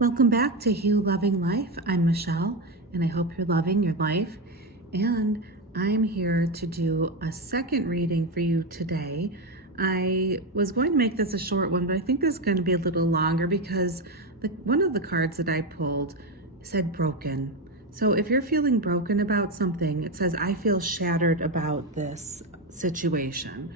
Welcome back to Heal Loving Life. I'm Michelle, and I hope you're loving your life. And I'm here to do a second reading for you today. I was going to make this a short one, but I think this is going to be a little longer because one of the cards that I pulled said broken. So if you're feeling broken about something, it says, I feel shattered about this situation.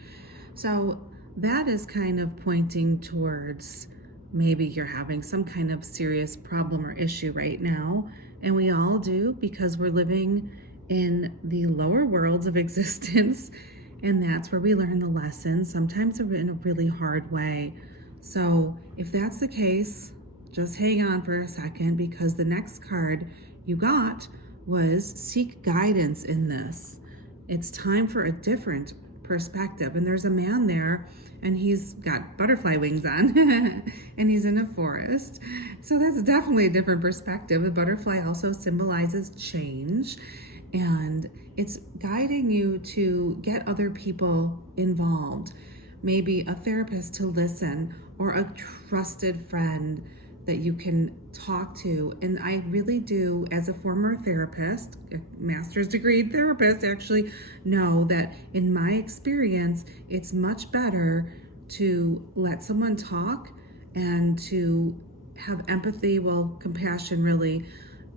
So that is kind of pointing towards maybe you're having some kind of serious problem or issue right now. And we all do, because we're living in the lower worlds of existence. And that's where we learn the lessons, sometimes in a really hard way. So if that's the case, just hang on for a second, because the next card you got was seek guidance in this. It's time for a different perspective. And there's a man there, and he's got butterfly wings on and he's in a forest. So that's definitely a different perspective. The butterfly also symbolizes change, and it's guiding you to get other people involved. Maybe a therapist to listen, or a trusted friend that you can talk to. And I really do, as a former therapist, a master's degree therapist, actually know that in my experience, it's much better to let someone talk and to have empathy, compassion really,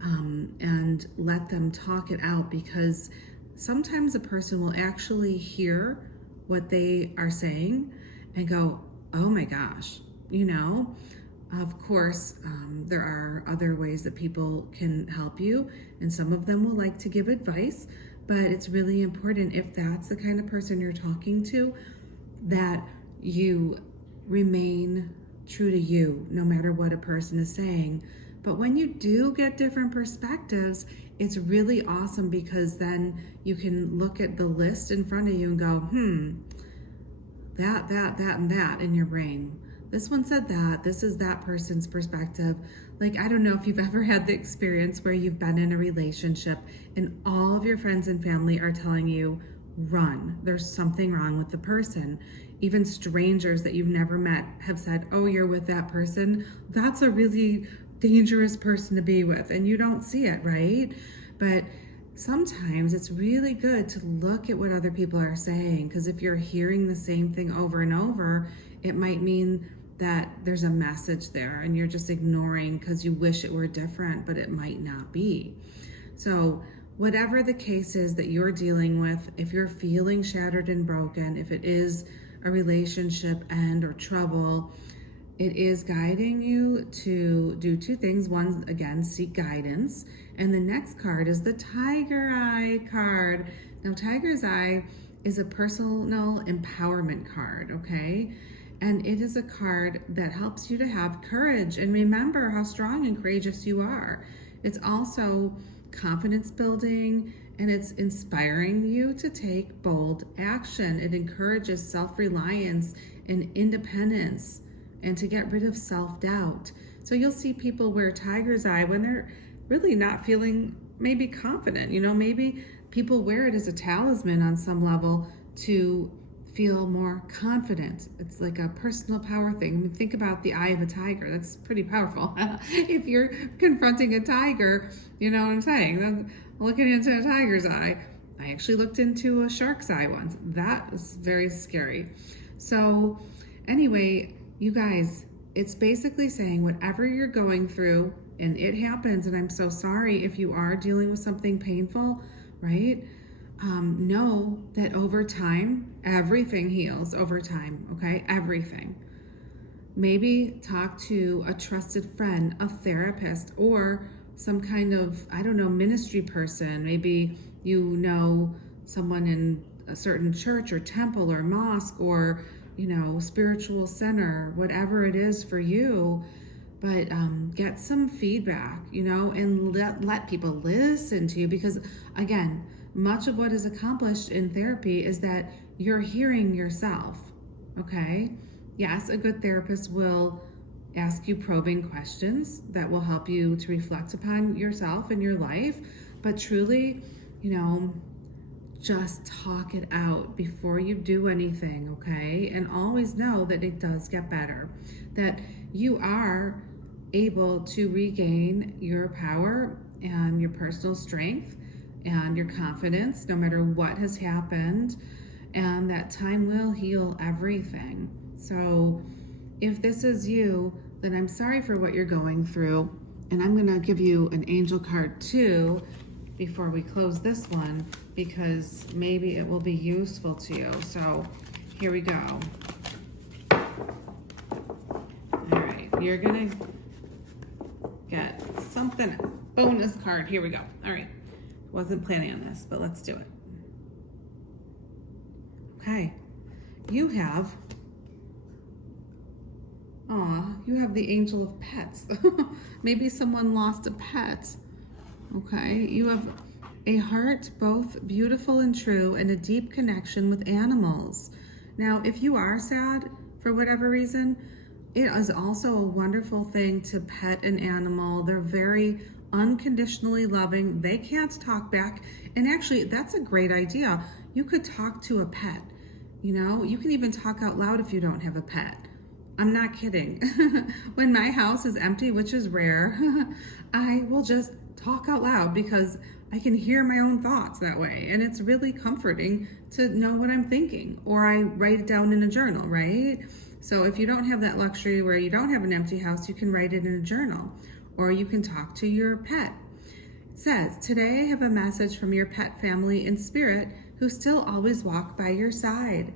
and let them talk it out, because sometimes a person will actually hear what they are saying and go, oh my gosh, Of course, there are other ways that people can help you, and some of them will like to give advice, but it's really important, if that's the kind of person you're talking to, that you remain true to you, no matter what a person is saying. But when you do get different perspectives, it's really awesome, because then you can look at the list in front of you and go, that, and that in your brain. This one said that, this is that person's perspective. Like, I don't know if you've ever had the experience where you've been in a relationship and all of your friends and family are telling you, run, there's something wrong with the person. Even strangers that you've never met have said, oh, you're with that person. That's a really dangerous person to be with, and you don't see it, right? But sometimes it's really good to look at what other people are saying, because if you're hearing the same thing over and over, it might mean that there's a message there and you're just ignoring because you wish it were different, but it might not be. So whatever the case is that you're dealing with, if you're feeling shattered and broken, if it is a relationship end or trouble, it is guiding you to do two things. One, again, seek guidance. And the next card is the Tiger Eye card. Now, Tiger's Eye is a personal empowerment card, okay? And it is a card that helps you to have courage and remember how strong and courageous you are. It's also confidence building, and it's inspiring you to take bold action. It encourages self-reliance and independence, and to get rid of self-doubt. So you'll see people wear Tiger's Eye when they're really not feeling maybe confident. Maybe people wear it as a talisman on some level to feel more confident. It's like a personal power thing. I mean, think about the eye of a tiger. That's pretty powerful. If you're confronting a tiger, you know what I'm saying? Looking into a tiger's eye. I actually looked into a shark's eye once. That was very scary. So anyway, you guys, it's basically saying whatever you're going through, and it happens, and I'm so sorry if you are dealing with something painful, right? Know that over time, everything heals over time, okay? Everything. Maybe talk to a trusted friend, a therapist, or some kind of, ministry person. Maybe you know someone in a certain church or temple or mosque or, spiritual center, whatever it is for you. But get some feedback, and let people listen to you, because again, much of what is accomplished in therapy is that you're hearing yourself, okay? Yes, a good therapist will ask you probing questions that will help you to reflect upon yourself and your life, but truly, just talk it out before you do anything, okay? And always know that it does get better, that you are able to regain your power and your personal strength and your confidence no matter what has happened, and that time will heal everything. So if this is you, then I'm sorry for what you're going through, and I'm going to give you an angel card too before we close this one, because maybe it will be useful to you. So here we go. All right, you're gonna get something, bonus card. Here we go. All right, wasn't planning on this, but let's do it. Okay, you have the Angel of Pets. Maybe someone lost a pet. Okay, you have a heart both beautiful and true, and a deep connection with animals. Now, if you are sad for whatever reason, it is also a wonderful thing to pet an animal. They're very unconditionally loving. They can't talk back. And actually, that's a great idea. You could talk to a pet. You know, you can even talk out loud if you don't have a pet. I'm not kidding. When my house is empty, which is rare, I will just talk out loud because I can hear my own thoughts that way. And it's really comforting to know what I'm thinking, or I write it down in a journal, right? So if you don't have that luxury where you don't have an empty house, you can write it in a journal, or you can talk to your pet. It says, today I have a message from your pet family in spirit who still always walk by your side.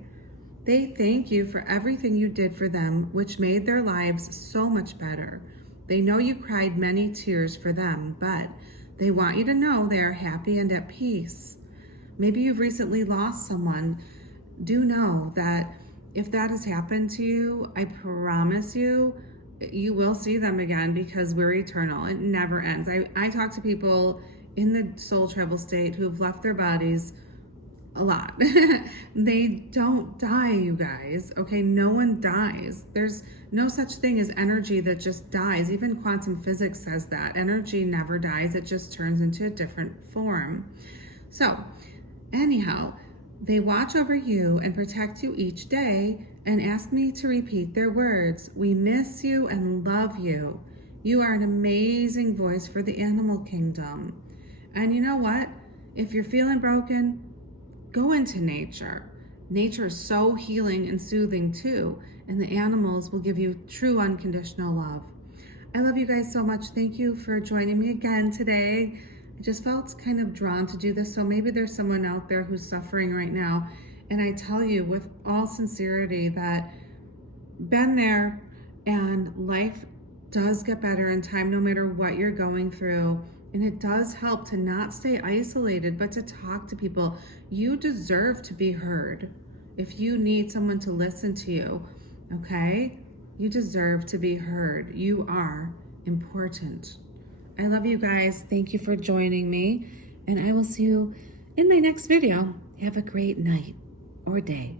They thank you for everything you did for them, which made their lives so much better. They know you cried many tears for them, but they want you to know they are happy and at peace. Maybe you've recently lost someone. Do know that if that has happened to you, I promise you, you will see them again, because we're eternal. It never ends. I talk to people in the soul travel state who've left their bodies a lot. They don't die, you guys. Okay, no one dies. There's no such thing as energy that just dies. Even quantum physics says that. Energy never dies. It just turns into a different form. So, anyhow, they watch over you and protect you each day and ask me to repeat their words. We miss you and love you. You are an amazing voice for the animal kingdom. And you know what? If you're feeling broken, go into nature. Nature is so healing and soothing too, and the animals will give you true unconditional love. I love you guys so much. Thank you for joining me again today. I just felt kind of drawn to do this, so maybe there's someone out there who's suffering right now, and I tell you with all sincerity that been there, and life does get better in time no matter what you're going through. And it does help to not stay isolated, but to talk to people. You deserve to be heard. If you need someone to listen to you, okay? You deserve to be heard. You are important. I love you guys. Thank you for joining me. And I will see you in my next video. Have a great night or day.